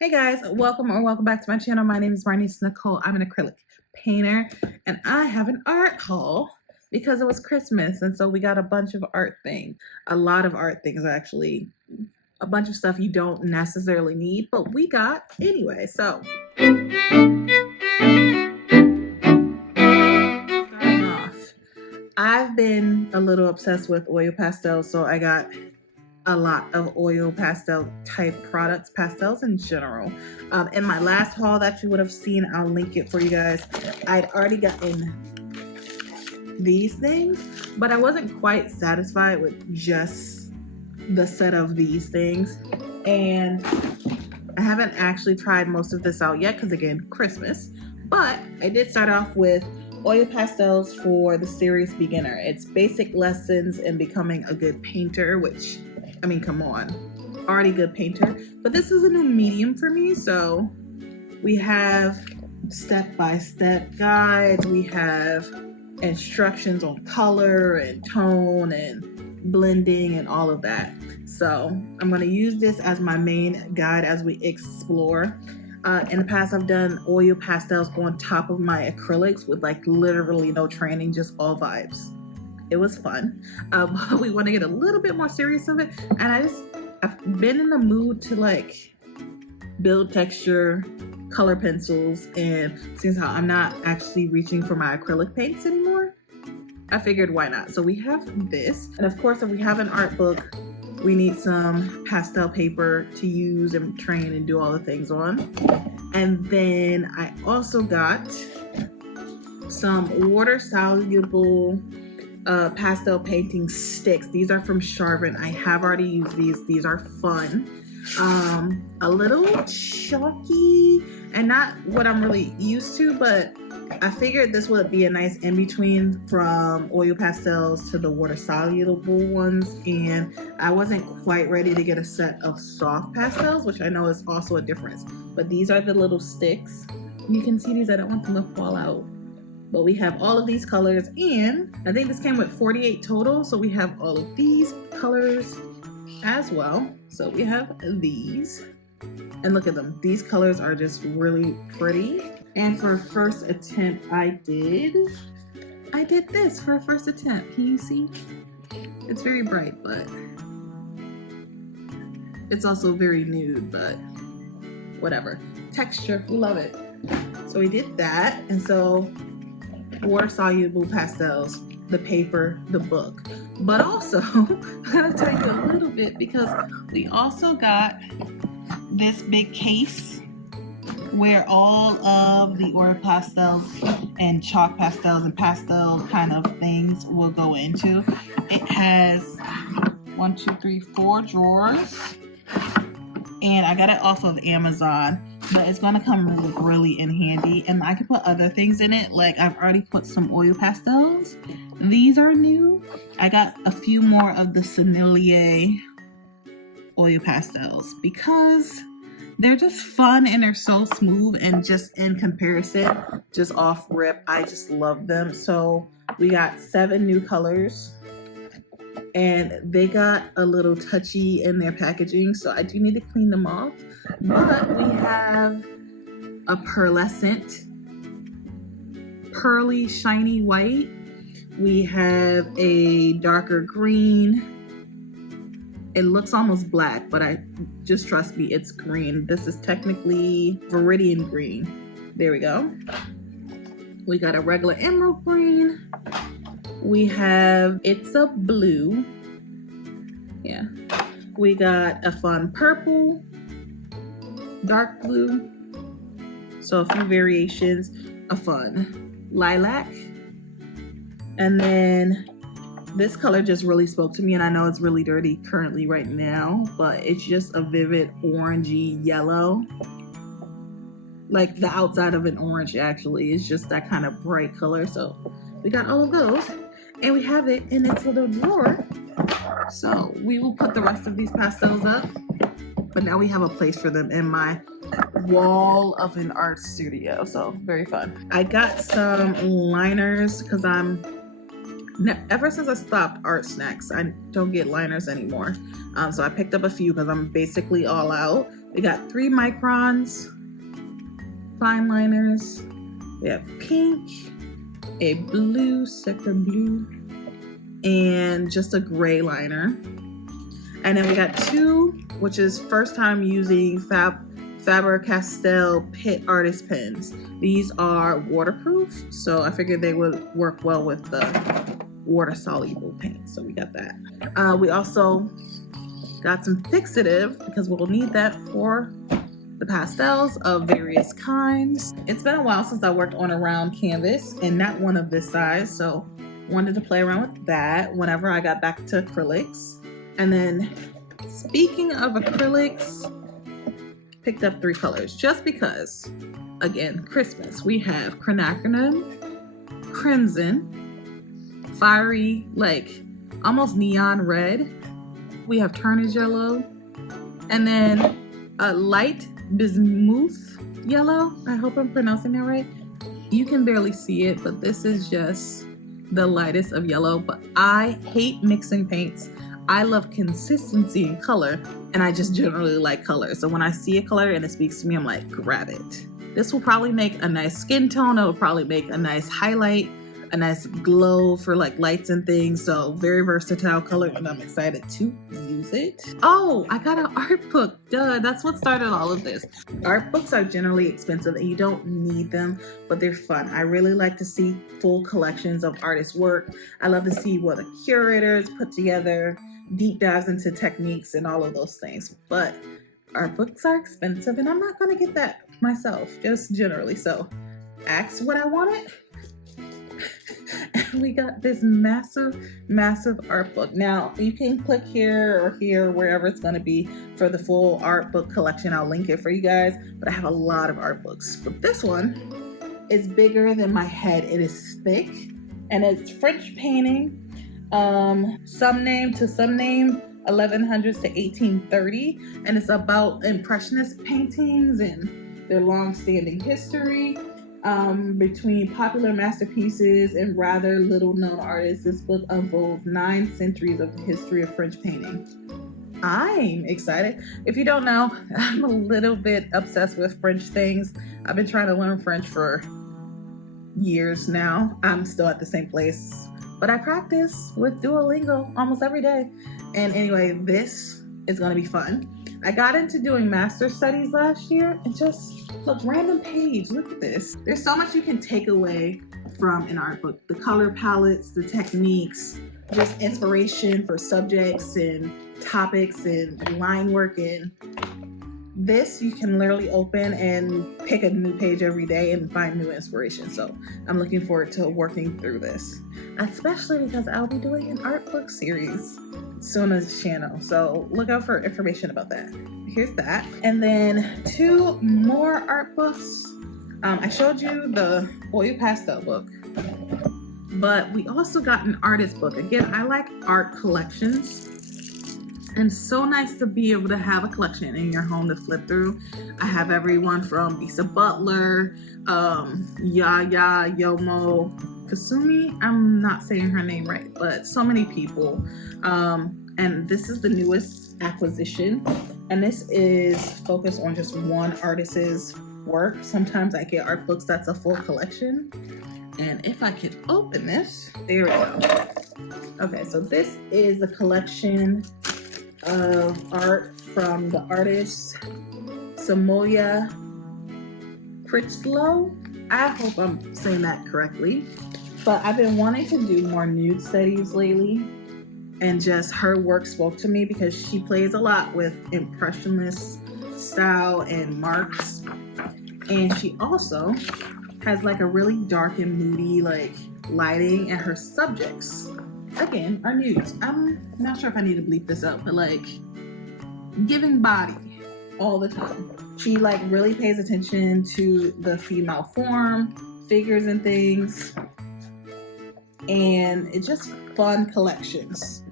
Hey guys, welcome back to my channel. My name is Marnice Nicole. I'm an acrylic painter and I have an art haul because it was Christmas, and so we got a bunch of art things. A lot of art things, actually. A bunch of stuff you don't necessarily need, but we got anyway. So starting off, I've been a little obsessed with oil pastels, so I got a lot of oil pastel type products, pastels in general. In my last haul that you would have seen, I'll link it for you guys. I'd already gotten these things, but I wasn't quite satisfied with just the set of these things. And I haven't actually tried most of this out yet because, again, Christmas. But I did start off with oil pastels for the serious beginner. It's basic lessons in becoming a good painter, which, I mean, come on, already good painter. But this is a new medium for me, so we have step-by-step guides. We have instructions on color and tone and blending and all of that. So I'm going to use this as my main guide as we explore. In the past, I've done oil pastels on top of my acrylics with like literally no training, just all vibes. It was fun, but we want to get a little bit more serious of it. And I've been in the mood to like build texture, color pencils, and since how I'm not actually reaching for my acrylic paints anymore, I figured why not. So we have this, and of course, if we have an art book, we need some pastel paper to use and train and do all the things on. And then I also got some water soluble pastel painting sticks. These are from Charvin. I have already used these. These are fun. A little chalky and not what I'm really used to, but I figured this would be a nice in-between from oil pastels to the water soluble ones, and I wasn't quite ready to get a set of soft pastels, which I know is also a difference. But these are the little sticks. You can see these. I don't want them to fall out. But we have all of these colors, and I think this came with 48 total, so we have all of these colors as well. So we have these, and look at them. These colors are just really pretty. And for a first attempt, I did this for a first attempt. Can you see? It's very bright, but it's also very nude, but whatever. Texture, we love it. So we did that, and so water soluble pastels, the paper, the book. But also, I'm gonna tell you a little bit because we also got this big case where all of the oil pastels and chalk pastels and pastel kind of things will go into. It has 1, 2, 3, 4 drawers, and I got it off of Amazon, but it's gonna come really in handy, and I can put other things in it. Like I've already put some oil pastels. These are new. I got a few more of the Sennelier oil pastels because they're just fun and they're so smooth, and just in comparison, just off rip, I just love them. So we got 7 new colors, and they got a little touchy in their packaging, so I do need to clean them off. But we have a pearlescent, pearly, shiny white. We have a darker green. It looks almost black, but just trust me, it's green. This is technically Viridian green. There we go. We got a regular emerald green. We have, it's a blue. Yeah. We got a fun purple, dark blue. So a few variations, a fun lilac. And then this color just really spoke to me, and I know it's really dirty currently right now, but it's just a vivid orangey yellow. Like the outside of an orange, actually. It's just that kind of bright color. So we got all of those, and we have it in its little drawer. So we will put the rest of these pastels up, but now we have a place for them in my wall of an art studio. So very fun. I got some liners because ever since I stopped Art Snacks, I don't get liners anymore. So I picked up a few because I'm basically all out. We got 3 microns, fine liners. We have pink, a blue, Secra blue, and just a gray liner. And then we got 2, which is first time using Faber-Castell Pit Artist pens. These are waterproof, so I figured they would work well with the water-soluble paint, so we got that. We also got some fixative because we'll need that for the pastels of various kinds. It's been a while since I worked on a round canvas and not one of this size, so wanted to play around with that whenever I got back to acrylics. And then speaking of acrylics, picked up 3 colors just because, again, Christmas. We have Crinacridone, Crimson, Fiery, like almost neon red. We have Turnage Yellow, and then a light bismuth yellow. I hope I'm pronouncing that right. You can barely see it, but this is just the lightest of yellow. But I hate mixing paints. I love consistency and color, and I just generally like color. So when I see a color and it speaks to me, I'm like, grab it. This will probably make a nice skin tone. It will probably make a nice highlight, a nice glow for like lights and things. So very versatile color, and I'm excited to use it. Oh, I got an art book. Duh, that's what started all of this. Art books are generally expensive and you don't need them, but they're fun. I really like to see full collections of artists' work. I love to see what the curators put together, deep dives into techniques and all of those things. But art books are expensive and I'm not gonna get that myself, just generally. So ask what I wanted. We got this massive art book. Now you can click here or here, wherever it's going to be for the full art book collection. I'll link it for you guys, but I have a lot of art books. But this one is bigger than my head. It is thick and it's French painting, some name to some name, 1100s to 1830, and it's about impressionist paintings and their long-standing history. Between popular masterpieces and rather little known artists, this book unfolds 9 centuries of the history of French painting. I'm excited. If you don't know, I'm a little bit obsessed with French things. I've been trying to learn French for years now. I'm still at the same place, but I practice with Duolingo almost every day. And anyway, this is going to be fun. I got into doing master studies last year and just look, random page, look at this. There's so much you can take away from an art book. The color palettes, the techniques, just inspiration for subjects and topics and line work. And this you can literally open and pick a new page every day and find new inspiration. So I'm looking forward to working through this, especially because I'll be doing an art book series soon as this channel. So look out for information about that. Here's that. And then 2 more art books. I showed you the oil pastel book, but we also got an artist book. Again, I like art collections. And so nice to be able to have a collection in your home to flip through. I have everyone from Lisa Butler, Yaya, Yomo, Kasumi. I'm not saying her name right, but so many people. And this is the newest acquisition. And this is focused on just one artist's work. Sometimes I get art books that's a full collection. And if I could open this, there we go. Okay, so this is the collection of art from the artist Samoya Critchlow. I hope I'm saying that correctly. But I've been wanting to do more nude studies lately, and just her work spoke to me because she plays a lot with impressionist style and marks. And she also has like a really dark and moody like lighting, and her subjects again are nudes. I'm not sure if I need to bleep this out, but like giving body all the time. She like really pays attention to the female form, figures and things, and it's just fun collections.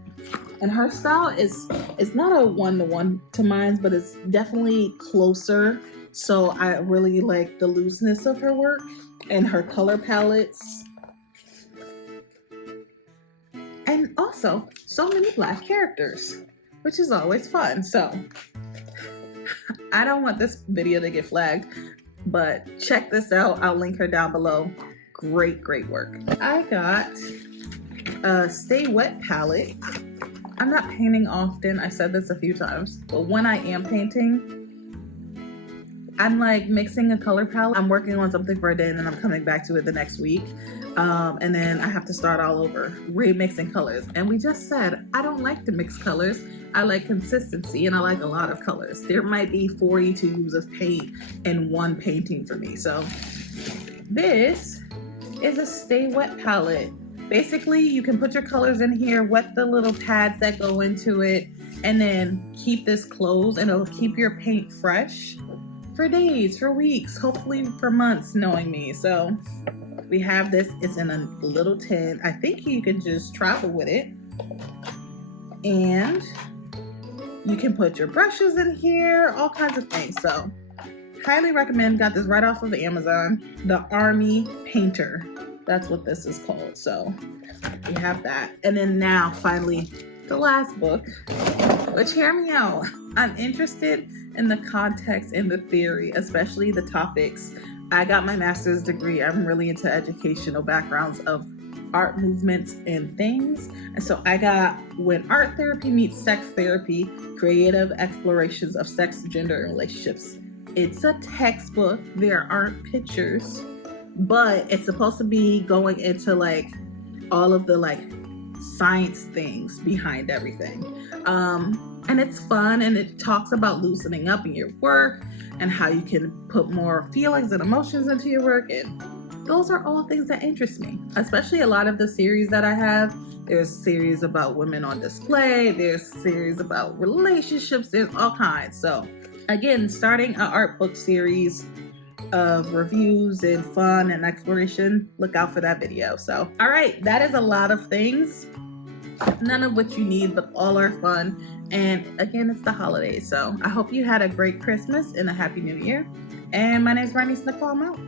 And her style is not a one-to-one to mine, but it's definitely closer. So I really like the looseness of her work and her color palettes. And also so many Black characters, which is always fun. So I don't want this video to get flagged, but check this out. I'll link her down below. Great, great work. I got a Stay Wet palette. I'm not painting often. I said this a few times, but when I am painting, I'm like mixing a color palette. I'm working on something for a day and then I'm coming back to it the next week. And then I have to start all over, remixing colors. And we just said, I don't like to mix colors. I like consistency and I like a lot of colors. There might be 40 tubes of paint in one painting for me. So this is a Stay Wet palette. Basically, you can put your colors in here, wet the little pads that go into it, and then keep this closed and it'll keep your paint fresh for days, for weeks, hopefully for months, knowing me. So we have this. It's in a little tin. I think you can just travel with it. And you can put your brushes in here, all kinds of things. So highly recommend. Got this right off of Amazon. The Army Painter. That's what this is called. So we have that. And then now, finally, the last book, which, hear me out. I'm interested in the context and the theory, especially the topics. I got my master's degree. I'm really into educational backgrounds of art movements and things. And so I got When Art Therapy Meets Sex Therapy, Creative Explorations of Sex, Gender, and Relationships. It's a textbook. There aren't pictures, but it's supposed to be going into like all of the like science things behind everything. And it's fun, and it talks about loosening up in your work and how you can put more feelings and emotions into your work. And those are all things that interest me, especially a lot of the series that I have. There's series about women on display. There's series about relationships. There's all kinds. So again, starting an art book series of reviews and fun and exploration. Look out for that video. So, all right, that is a lot of things. None of what you need, but all are fun. And again, it's the holidays. So I hope you had a great Christmas and a happy new year. And my name is Bernice Nicole. I'm out.